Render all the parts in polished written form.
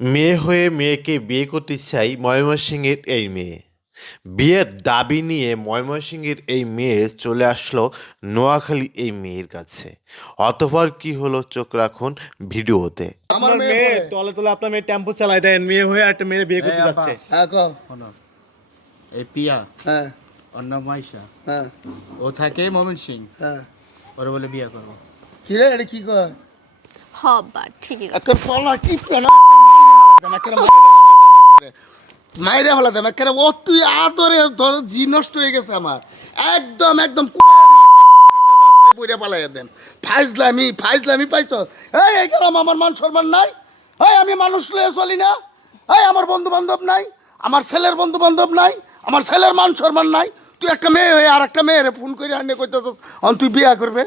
মেয়ে হয়ে মেয়েকে বিয়ে করতে চাই ময়মনসিংহের এই মেয়ে। বিয়ের দাবি নিয়ে ময়মনসিংহের এই মেয়ে চলে আসলো নোয়াখালী এই মেয়ের কাছে। অতঃপর কি হলো চোখ রাখুন ভিডিওতে। আমার আপনার মেয়ে মেয়ে বলে। তলে তলে আপনার মেয়ে টেম্পো চালায় দেন, মেয়ে হয়ে একটা মেয়ে বিয়ে করতে এই যাচ্ছে। হ্যাঁ কও। শোনো, এই পিয়া হ্যাঁ ওর নাম মাইশা, হ্যাঁ ও থাকে মমিন সিং, হ্যাঁ ওরে বলে বিয়ে করবো। কি রে এটা কি কয় হবা ঠিকই কথা। একটা ফলা টিপতে না মাইরে ফেলা দেন একেবারে ও তুই আদরে ধর জি নষ্ট হয়ে গেছে আমার একদম একদম বইরে পালাই দেন ফাইজলামি পাইছ এই এখানে আমার মান সম্মান নাই এই আমি মানুষ লয়ে চলি না এই আমার বন্ধু বান্ধব নাই আমার ছেলের বন্ধু বান্ধব নাই আমার ছেলের মান সম্মান নাই তুই একটা মেয়ে হয়ে আর একটা মেয়েরে ফোন করে আনে কইতেছ তুই বিয়া করবে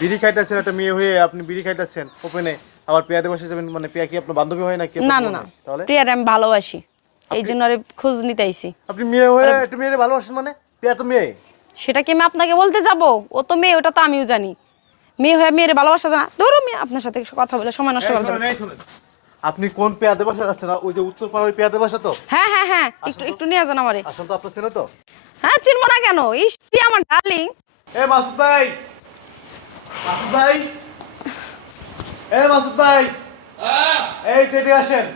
বিড়ি খাইতেছেন, একটা মেয়ে হয়ে আপনি বিড়ি খাইতেছেন ওপেনে, আবার পেয়াতে বসে যাবেন। মানে পেয়া কি আপনার বান্ধবী হয় নাকি? না না না, তাহলে প্রিয়ার আমি ভালোবাসি, এই জন্য আরে খোঁজ নিতে আইছি। আপনি মেয়ে হয়ে একটা মেয়েরে ভালোবাসেন, মানে পেয়া তো মেয়ে। সেটা কি আমি আপনাকে বলতে যাব? ও তো মেয়ে, ওটা তো আমিও জানি। মেয়ে হয়ে মেয়ের ভালোবাসা জানা, ধরো মেয়ে আপনার সাথে কথা বলে সময় নষ্ট করা যাবে না। আপনি কোন পেয়াতে বসে যাচ্ছেন? ওই যে উত্তর পাড়ার ওই পেয়াতে বসে তো? হ্যাঁ হ্যাঁ হ্যাঁ, একটু একটু নিয়ে যান আমারে। আসলে তো আপনার ছেলে তো। হ্যাঁ, চিনবো না কেন? ইস প্রিয়া আমার ডার্লিং। এ মাসুদ ভাই, মাসুদ ভাই, এ মাসুদ ভাই, এই টেটে আসেন,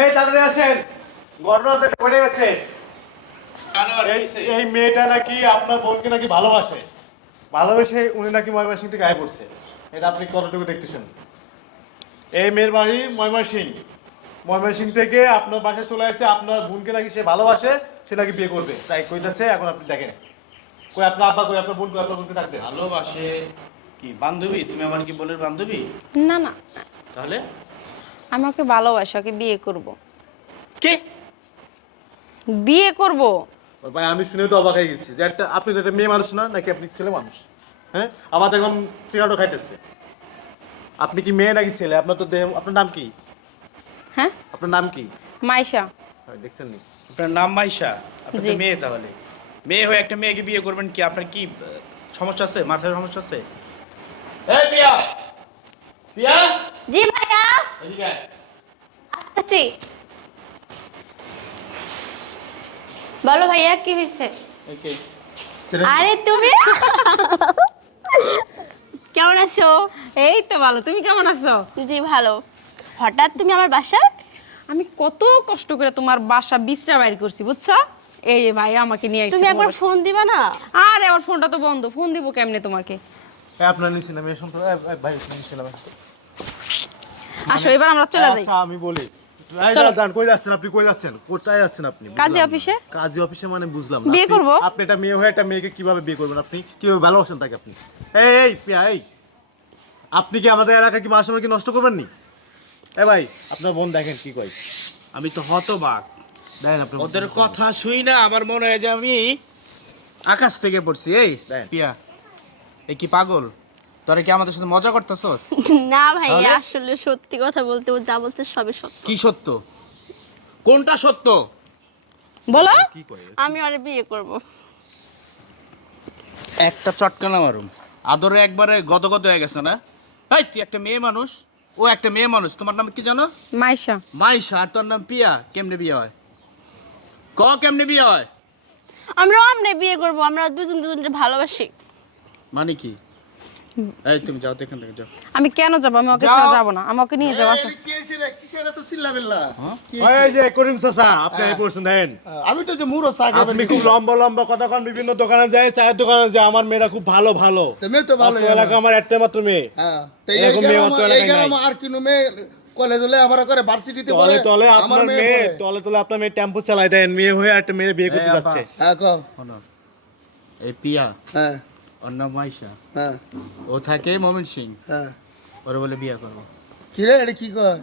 এই তাড়াতাড়ি আসেন, ঘটনাতে ঘটে গেছে। এই মেয়েটা নাকি আপনার বোনকে নাকি ভালোবেসে উনি নাকি ময়মনসিং থেকে গায়ে পড়ছে। এটা আপনি কতটুকু দেখতেছেন? এই মেয়ের বাড়ি ময়মনসিং থেকে আপনার বাসায় চলে আসছে। আপনার বোনকে নাকি সে ভালোবাসে, সে নাকি বিয়ে করবে, তাই কইতাছে। এখন আপনি দেখেন, কই আপনার আব্বা, কই আপনার বোন, কই আপনার বোনকে থাকবে। ভালোবাসে কি বান্ধবী? তুমি আমার কি বোনের বান্ধবী? না না, তাহলে আমি ওকে ভালোবাসি, ওকে বিয়ে করব। কে? বিয়ে করব। ভাই আমি শুনে তো অবাক হয়ে গেছি যে একটা, আপনি তো একটা মেয়ে মানুষ না, নাকি আপনি ছেলে মানুষ? হ্যাঁ, আমার দেখলাম সিগারেটও খাইতেছে। আপনি কি মেয়ে নাকি ছেলে? আপনার তো দেহ, আপনার নাম কি? হ্যাঁ, আপনার নাম কি? মাইশা। দেখছেন নি? আপনার নাম মাইশা, আপনি তো জি। মেয়ে। তাহলে মেয়ে হয়ে একটা মেয়েকে বিয়ে করবেন কি? আপনার কি সমস্যা আছে? মাথায় সমস্যা আছে? এই পিয়া, পিয়া, জি ভাইয়া, এদিকে আয়। আসতেছি। বলো ভাইয়া, কি হয়েছে? এই কে? আরে তুমি কেমন আছো? এই তো ভালো, তুমি কেমন আছো? জি ভালো। হঠাৎ তুমি আমার বাসায়? আমি কত কষ্ট করে তোমার বাসা বিছরা বাইর করছি, বুঝছো? এই যে ভাই আমাকে নিয়ে আসছে। তুমি একবার ফোন দিবা না? আরে আমার ফোনটা তো বন্ধ, ফোন দিব কেমনে তোমাকে? আপনার নিচে নামে শুনতে ভাই, নিচে নামে। আসো এবার আমরা চলে যাই। আচ্ছা আমি বলি, চলো। যান। কই যাচ্ছেন আপনি? কই যাচ্ছেন? কোথায় যাচ্ছেন আপনি? কাজী বুঝলাম না। অফিসে। কাজী অফিসে মানে বুঝলাম না। বিয়ে আপনি- করবো। আপনি একটা মেয়ে হয়ে একটা মেয়েকে কিভাবে বিয়ে করবেন? আপনি কিভাবে ভালোবাসেন তাকে? আপনি এই পিয়া, এই আপনি কি আমাদের এলাকা কি মার সময় কি নষ্ট করবেন নি? এ ভাই, আপনার বোন দেখেন কি কই। আমি তো হতবাক, দেখেন আপনার ওদের কথা শুই না আমার মনে হয় যে আমি আকাশ থেকে পড়ছি। এই দেন। পিয়া, এই কি পাগল? তোরা কি আমাদের সাথে মজা করতেছস? না ভাই, তাহলে? আসলে সত্যি কথা বলতে ও যা বলছে সবই সত্য। কি সত্য? কোনটা সত্য? বলো। কি কই? আমি ওরে বিয়ে করব। একটা চটকানা মারুম, আদরে একবারে গদগদ হয়ে গেছে না? এই তুই একটা মেয়ে মানুষ, ও একটা মেয়ে মানুষ, তোমার নাম কি জানো? মাইশা। মাইশা, আর তোর নাম পিয়া। কেমনে বিয়ে হয়? কেমনে বিয়ে হয়? আমরা আমনে বিয়ে করব, আমরা দুজন দুজনকে ভালোবাসি। মানে কি? এই তুমি যাও তো এখান থেকে, যাও। আমি কেন যাবো? আমি ওকে যাও। ছেড়ে যাবো না, আমাকে নিয়ে যাবো। আসো। কি হইছে রে? কিসের এত চিল্লাবিল্লা? কি ওই হইছে? যে করিম চাচা, আপনি এই পড়ছেন দেখেন। আমি তো যে মুরো চা খাবেন আপনি খুব লম্বা লম্বা কথা কন, বিভিন্ন দোকানে যায়, চায়ের দোকানে যায়। আমার মেয়েটা খুব ভালো ভালো। তুমি তো ভালো অত এলাকা আমার একটা মাত্র মেয়ে। হ্যাঁ তো এরকম মেয়ে মাত্র এই এলাকায় গ্রামে নাই। আর কিনো মেয়ে কলেজে আবার করে ভার্সিটিতে তলে পড়ে তলে আমার আপনার মেয়ে মেয়ে, পড়ে। তলে তলে আপনার মেয়ে টেম্পো চালায় দেন, মেয়ে হয়ে একটা মেয়ে বিয়ে করতে এই আপা। যাচ্ছে। হ্যাঁ কও। শোনো, এই পিয়া হ্যাঁ ওর নাম মাইশা, হ্যাঁ ও থাকে মমিন সিং, হ্যাঁ ওরে বলে বিয়ে করবো। কি রে এটা কি কয়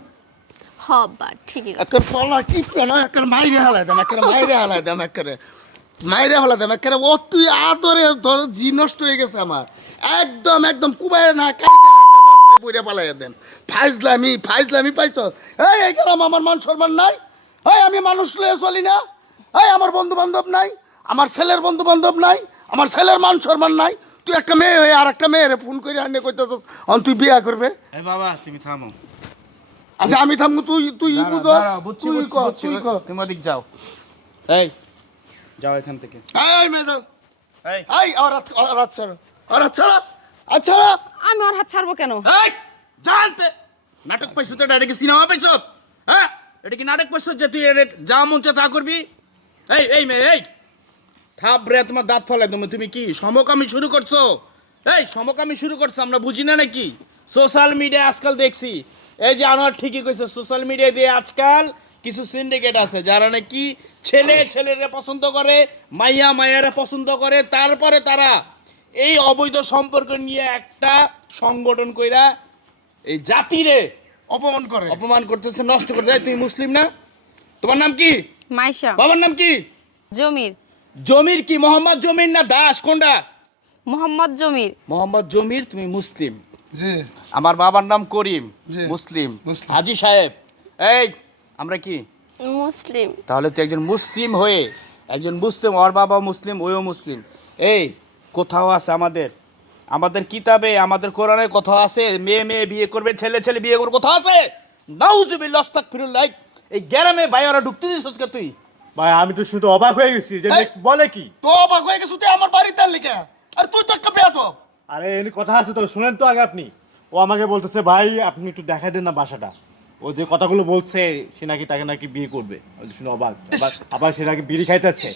হবা ঠিকই কথা। একটা ফলা টিপতে না একেবারে মাইরে হালাই দেন একেবারে মাইরে হালাই দেন একেবারে ও তুই আদরে ধর জি নষ্ট হয়ে গেছে আমার একদম একদম কুবায় না বইরে পালাই দেন ফাইজলামি পাইছ এই এখানে আমার মান সম্মান নাই এই আমি মানুষ লয়ে চলি না এই আমার বন্ধু বান্ধব নাই আমার ছেলের বন্ধু বান্ধব নাই আমার ছেলের মান সম্মান নাই তুই একটা মেয়ে হয়ে আর একটা মেয়েরে ফোন করে আনে কইতেছ তুই বিয়া করবে এই বাবা তুমি থামো। আচ্ছা আমি থামবো, তুই বুঝো, তুই ক তুই ক। তুমি ওদিক যাও। এই যাও এখান থেকে। এই মেয়ে যাও। এই এই আর আচ্ছা আচ্ছা আমি ওর হাত ছাড়বো কেন? এই জানতে নাটক পাইছো তো, এটা কি সিনেমা পাইছো? হ্যাঁ, এটা কি নাটক পাইছো যে তুই যা মন চা তা করবি? এই মেয়ে, এই থাপড়ে তোমার দাঁত ফলাই তুমি কি সমকামী শুরু করছো? এই সমকামী শুরু করছো, আমরা বুঝি না নাকি? সোশ্যাল মিডিয়া আজকাল দেখছি, এই যে আনোয়ার ঠিকই কইছে, সোশ্যাল মিডিয়া দিয়ে আজকাল কিছু সিন্ডিকেট আছে যারা নাকি ছেলেরা পছন্দ করে, মাইয়ারা পছন্দ করে, তারপরে তারা এই অবৈধ সম্পর্ক নিয়ে একটা সংগঠন কইরা এই জাতিরে অপমান করতেছে, নষ্ট করতে যায়। তুমি মুসলিম না? তোমার নাম কি? মাইশা। বাবার নাম কি? জমির। জমির কি মোহাম্মদ জমির না দাস, কোনটা? মোহাম্মদ জমির। মোহাম্মদ জমির, তুমি মুসলিম। জি আমার বাবার নাম করিম, জি। মুসলিম। মুসলিম। হাজি সাহেব, এই আমরা কি? মুসলিম। তাহলে তুই একজন মুসলিম হয়ে, একজন মুসলিম, ওর বাবা মুসলিম, ওইও মুসলিম। এই কোথাও আছে আমাদের কিতাবে, আমাদের কোরআনে কোথাও আছে মেয়ে বিয়ে করবে, ছেলে বিয়ে করবে? কোথাও আছে? নাউজুবিল্লাহ, আস্তাগফিরুল্লাহ। এই গ্রামে বাইরে ঢুকতে দিছিস কে তুই? ভাই আমি তো শুনতে অবাক হয়ে গেছি যে এই! বলে কি। তো অবাক হয়ে গেছিস তুই আমার বাড়িতে আনলি কে? আর তুই তো একটা পেয়ে তো। আরে এর কথা আছে তো, শুনেন তো আগে আপনি। ও আমাকে বলতেছে ভাই আপনি একটু দেখাই দেন না বাসাটা। ও যে কথাগুলো বলছে সে নাকি তাকে নাকি বিয়ে করবে, আমি শুনে অবাক। আবার সে নাকি বিড়ি খাইতেছে।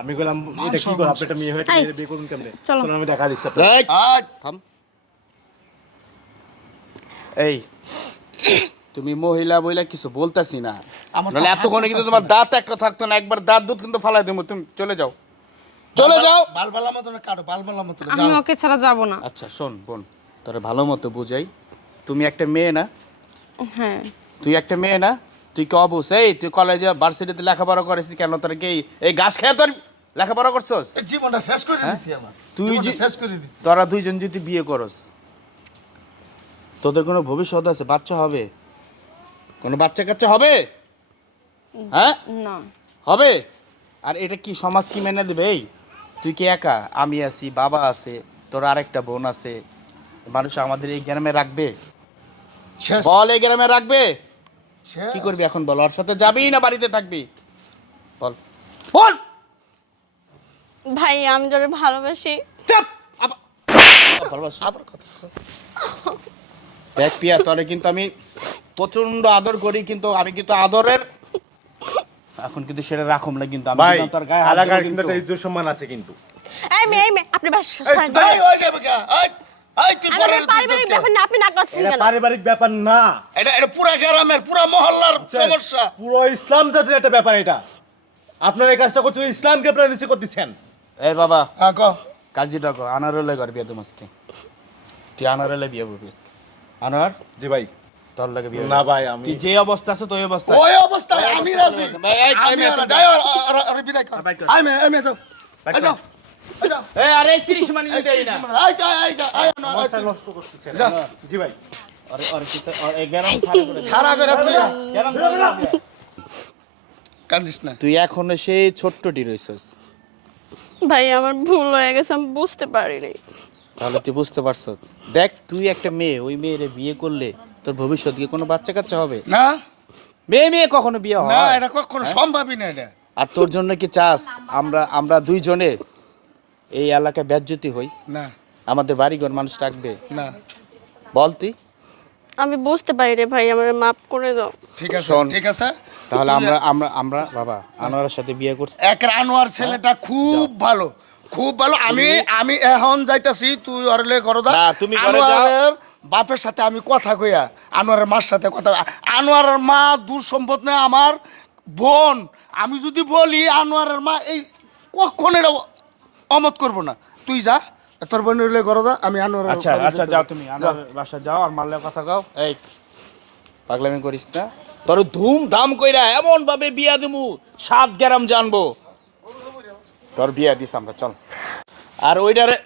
আমি বললাম এটা কি করে, আপনি একটা মেয়ে হয়ে একটা এই, মেয়ের বিয়ে করবেন কেমনে? চলো। চলো আমি দেখা দিচ্ছি আপনাকে। এই, আজ থাম। এই তুমি মহিলা বইলা কিছু বলতাছি না, আমার তো নাহলে এতক্ষণে কিন্তু তোমার দাঁত একটা থাকতো না, একবার দাঁত দুধ কিন্তু ফালাই দেবো। তুমি চলে যাও। বালবালা মতো না কাটো, বালবালা মতো না, আমি যাও। ওকে ছাড়া যাব না। আচ্ছা শোন বোন, তোরে ভালো মতো বুঝাই। তুমি একটা মেয়ে না? হ্যাঁ। তুই একটা মেয়ে না? তুই কি অবুঝ? এই তুই কলেজে ভার্সিটিতে লেখাপড়া করেছিস কেন? তোর কি এই গাছ খেয়ে তোর লেখাপড়া করছস? এই জীবনটা শেষ করে দিছি আমার। তুই জীবনটা যে- শেষ করে দিছি। তোরা দুইজন যদি বিয়ে করস, তোদের কোনো ভবিষ্যৎ আছে? বাচ্চা হবে? কোনো বাচ্চা কাচ্চা হবে? হ্যাঁ না। হবে? আর এটা কি সমাজ কি মেনে দেবে? এই তুই কি একা? আমি আছি, বাবা আছে, তোর আরেকটা বোন আছে। মানুষ আমাদের এই গ্রামে রাখবে? শেষ বল, এই গ্রামে রাখবে? শেষ। কি করবি এখন বল? ওর সাথে যাবি না বাড়িতে থাকবি? বল বল। ভাই আমি তোরে ভালোবাসি। চাপ। ভালোবাসি। আবার কথা দেখ পিয়া, তোরে কিন্তু আমি প্রচন্ড আদর করি, কিন্তু আমি কিন্তু আদরের এখন কিন্তু সেটা রাখুম না, কিন্তু আমি ভাই কিন্তু তোর গায়ে হাত এলাকার দেবো কিন্তু কিন্তু। একটা ইজ্জত সম্মান আছে কিন্তু। এই মেয়ে আপনি বাস এই ওই যাবে কে? এই তুই পরে আমাদের পারিবারিক ব্যাপার না, আপনি নাক গলাচ্ছেন এটা কেন? পারিবারিক ব্যাপার না, এটা পুরা গ্রামের পুরা মহল্লার সমস্যা। পুরো ইসলাম জাতির একটা ব্যাপার এটা। আপনার এই কাজটা করছেন, ইসলামকে আপনারা নিচে করতেছেন। এই বাবা, হ্যাঁ কও। কাজীটা কর, আনারলে কর বিয়ে তুমি আজকে। তুই আনারলে বিয়ে করবি আজকে। আনোয়ার, জি ভাই। তোর লাগে বিয়ে না করবি। ভাই আমি তুই যে অবস্থা আছে তুই অবস্থা। ওই অবস্থায় আমি রাজি। ভাই, এই, আমি এই, আর- যাই আর বিদায় কর। বাই কর। আই মে যাও। এই যাও। এই যাও। এই আরে 30 মানে দেই না। এই যা এই যা এই না অবস্থা নষ্ট করতেছেন। যা। জি ভাই। আরে আরে কি এই গরম ছাড়া করে দে। সারা করে তুই গরম ছাড়া করে দে। কান্দিস না। তুই এখনো সেই ছোট্টটি রইছস। ভাই আমার ভুল হয়ে গেছে, আমি বুঝতে পারিনি। তাহলে তুই বুঝতে পারছস? দেখ তুই একটা মেয়ে, ওই মেয়েরে বিয়ে করলে তোর ভবিষ্যতে কি কোনো বাচ্চা কাচ্চা হবে? না মেয়ে কখনো বিয়ে না হয়? এটা কখনো সম্ভবই না এটা। আর তোর জন্য কি চাস আমরা দুইজনে এই এলাকায় বেজ্জতি হই? না আমাদের বাড়িঘর মানুষ রাখবে? না বল তুই। আমি বুঝতে পারি রে ভাই, আমার মাফ করে দাও। ঠিক আছে শোন। ঠিক আছে। তাহলে আমরা বাবা আনোয়ারের সাথে বিয়ে করছি। এক আনোয়ার ছেলেটা খুব ভালো, খুব ভালো। আমি এখন যাইতাছি, তুই অরলে করো দা। না, তুমি ঘরে যাও। আনোয়ারের বাপের সাথে আমি কথা কইয়া, আনোয়ারের মার সাথে কথা, আনোয়ারের মা দূর সম্পদ নেই, আমার বোন। আমি যদি বলি আনোয়ারের মা এই কখন এটা অমত করবো না। তুই যা, তোর বোন হইলে করো দা, আমি আনোয়ারের আচ্ছা যাও, তুমি আনোয়ারের বাসা যাও আর মারলে কথা কও। এই পাগলামি করিস না, তোর ধুমধাম কইরা এমন ভাবে বিয়া দিমু 7 গ্রাম জানবো তোর বিয়া দিস আমরা। চল। আর ওইটারে